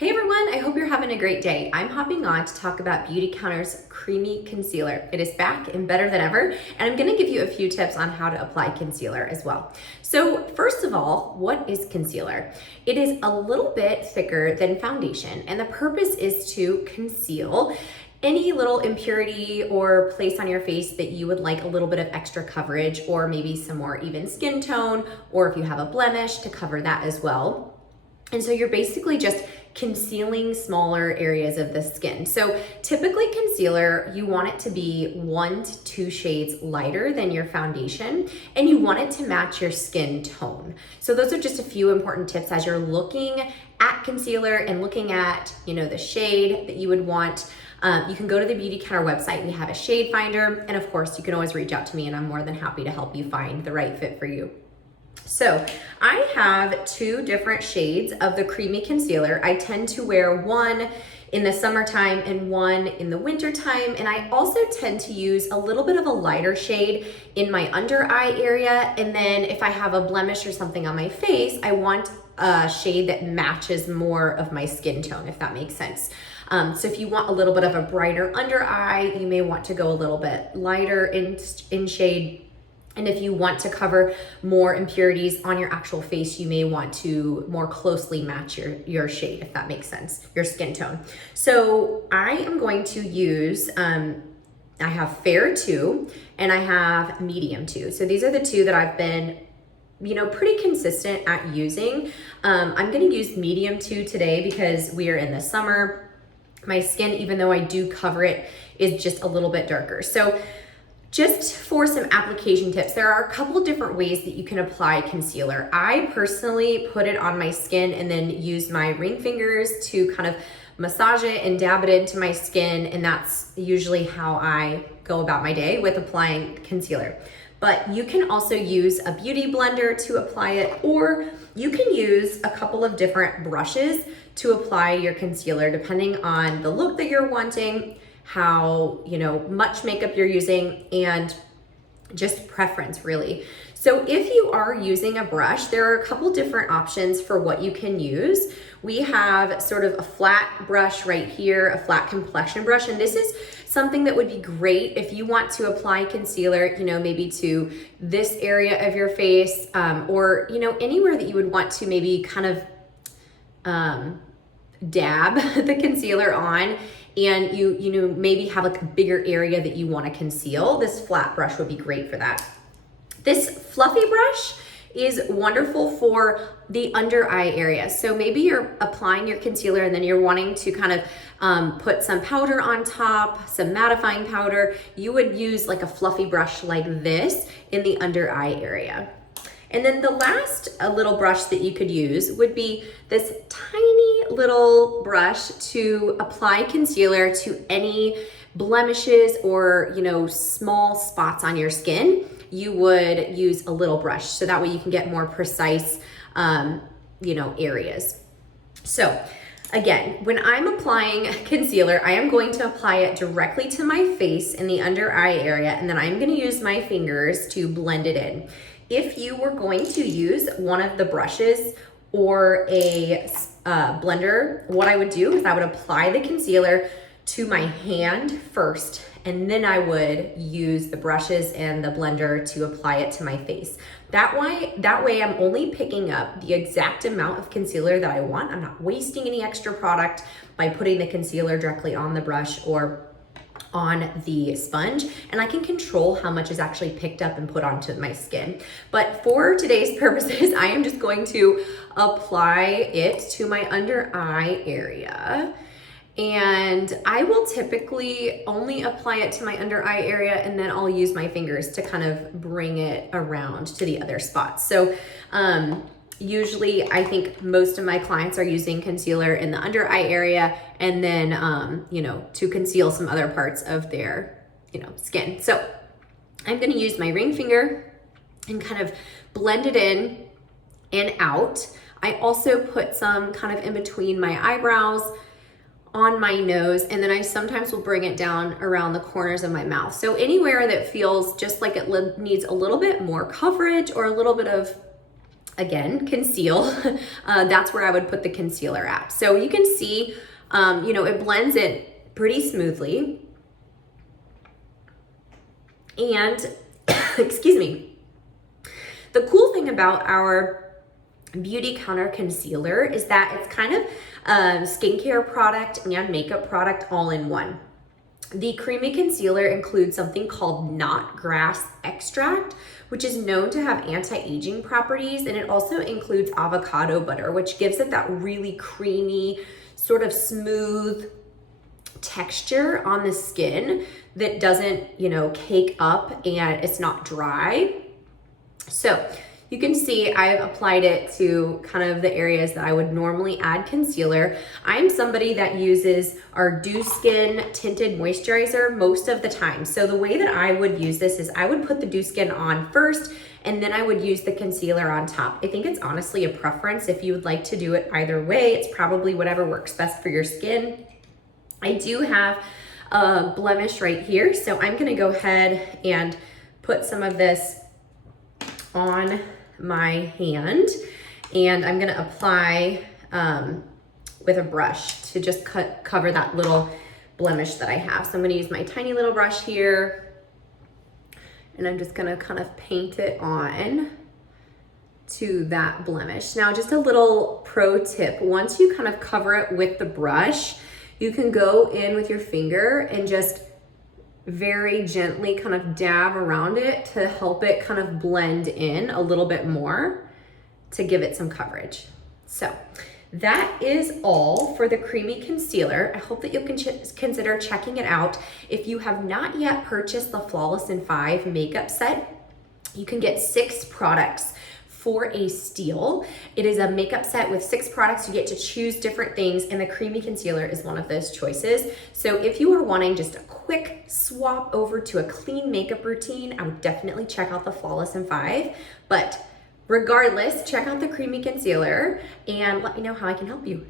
Hey everyone, I hope you're having a great day. I'm hopping on to talk about Beautycounter's Creamy Concealer. It is back and better than ever, and I'm gonna give you a few tips on how to apply concealer as well. So first of all, what is concealer? It is a little bit thicker than foundation, and the purpose is to conceal any little impurity or place on your face that you would like a little bit of extra coverage, or maybe some more even skin tone, or if you have a blemish, to cover that as well. And so you're basically just concealing smaller areas of the skin. So typically concealer, you want it to be 1 to 2 shades lighter than your foundation, and you want it to match your skin tone. So those are just a few important tips as you're looking at concealer and looking at, the shade that you would want. You can go to the Beautycounter website. We have a shade finder, and of course you can always reach out to me and I'm more than happy to help you find the right fit for you. So I have 2 different shades of the creamy concealer. I tend to wear one in the summertime and one in the wintertime. And I also tend to use a little bit of a lighter shade in my under eye area. And then if I have a blemish or something on my face, I want a shade that matches more of my skin tone, if that makes sense. So if you want a little bit of a brighter under eye, you may want to go a little bit lighter in shade. And if you want to cover more impurities on your actual face, you may want to more closely match your shade, if that makes sense, your skin tone. So I am going to use, I have Fair 2 and I have Medium 2. So these are the 2 that I've been pretty consistent at using. I'm gonna use Medium 2 today because we are in the summer. My skin, even though I do cover it, is just a little bit darker. So just for some application tips, there are a couple different ways that you can apply concealer. I personally put it on my skin and then use my ring fingers to kind of massage it and dab it into my skin, and that's usually how I go about my day with applying concealer. But you can also use a beauty blender to apply it, or you can use a couple of different brushes to apply your concealer depending on the look that you're wanting, how much makeup you're using, and just preference really. So if you are using a brush, there are a couple different options for what you can use. We have sort of a flat brush right here, a flat complexion brush, and this is something that would be great if you want to apply concealer, maybe to this area of your face, or anywhere that you would want to maybe kind of dab the concealer on, and you maybe have like a bigger area that you want to conceal. This flat brush would be great for that. This fluffy brush is wonderful for the under eye area. So maybe you're applying your concealer and then you're wanting to kind of put some powder on top, some mattifying powder. You would use like a fluffy brush like this in the under eye area. And then the last little brush that you could use would be this tiny little brush to apply concealer to any blemishes or, small spots on your skin. You would use a little brush, so that way you can get more precise, areas. So again, when I'm applying concealer, I am going to apply it directly to my face in the under eye area, and then I'm gonna use my fingers to blend it in. If you were going to use one of the brushes or a blender, what I would do is I would apply the concealer to my hand first, and then I would use the brushes and the blender to apply it to my face. That way I'm only picking up the exact amount of concealer that I want. I'm not wasting any extra product by putting the concealer directly on the brush or on the sponge, and I can control how much is actually picked up and put onto my skin. But for today's purposes, I am just going to apply it to my under eye area. And I will typically only apply it to my under eye area, and then I'll use my fingers to kind of bring it around to the other spots. So usually I think most of my clients are using concealer in the under eye area, and then, to conceal some other parts of their, skin. So I'm gonna use my ring finger and kind of blend it in and out. I also put some kind of in between my eyebrows, on my nose, and then I sometimes will bring it down around the corners of my mouth. So anywhere that feels just like it needs a little bit more coverage or a little bit of again, conceal. That's where I would put the concealer at. So you can see, you know, it blends it pretty smoothly. And, excuse me, the cool thing about our Beautycounter concealer is that it's kind of a skincare product and makeup product all in one. The creamy concealer includes something called knot grass extract, which is known to have anti-aging properties, and it also includes avocado butter, which gives it that really creamy, sort of smooth texture on the skin that doesn't, you know, cake up and it's not dry. So you can see I've applied it to kind of the areas that I would normally add concealer. I'm somebody that uses our Dew Skin Tinted Moisturizer most of the time. So the way that I would use this is I would put the Dew Skin on first, and then I would use the concealer on top. I think it's honestly a preference. If you would like to do it either way, it's probably whatever works best for your skin. I do have a blemish right here, so I'm gonna go ahead and put some of this on my hand, and I'm gonna apply with a brush to just cover that little blemish that I have. So I'm gonna use my tiny little brush here, and I'm just gonna kind of paint it on to that blemish. Now, just a little pro tip, once you kind of cover it with the brush, you can go in with your finger and just very gently kind of dab around it to help it kind of blend in a little bit more to give it some coverage. So that is all for the creamy concealer. I hope that you'll consider checking it out. If you have not yet purchased the Flawless in 5 makeup set, you can get 6 products for a steal. It is a makeup set with 6 products. You get to choose different things, and the creamy concealer is one of those choices. So if you are wanting just a quick swap over to a clean makeup routine, I would definitely check out the Flawless in 5. But regardless, check out the creamy concealer and let me know how I can help you.